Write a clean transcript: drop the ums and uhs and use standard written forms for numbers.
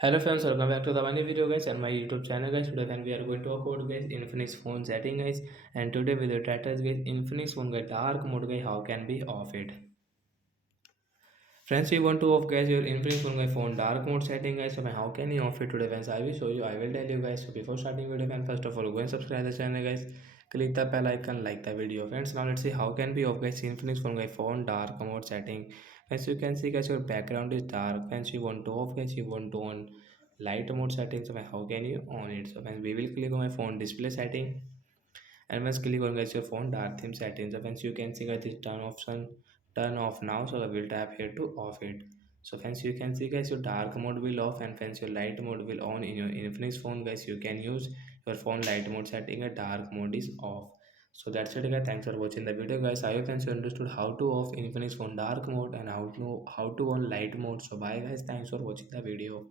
Hello friends, welcome back to the new video guys and my YouTube channel guys. Today then we are going to talk about guys Infinix phone setting guys, and today with the title guys Infinix phone guys dark mode guys how can be off it. Friends, we want to off guys your Infinix phone dark mode setting guys. So how can you off it today friends? I will show you. I will tell you guys. So before starting video friends, first of all go and subscribe the channel guys. Click the bell icon, like the video friends. Now let's see how can be off guys Infinix phone dark mode setting. As you can see guys, your background is dark. Friends, you want to off guys, you want to on light mode settings. So how can you on it? So friends, we will click on my phone display setting, and once click on guys your phone dark theme settings. So friends, you can see guys this turn option turn off now. So I will tap here to off it. So friends, you can see guys your dark mode will off, and friends your light mode will on in your Infinix phone guys. You can use your phone light mode setting, a dark mode is off. So that's it guys, thanks for watching the video guys. I hope friends you understood how to off Infinix phone dark mode and how to on light mode. So bye guys, thanks for watching the video.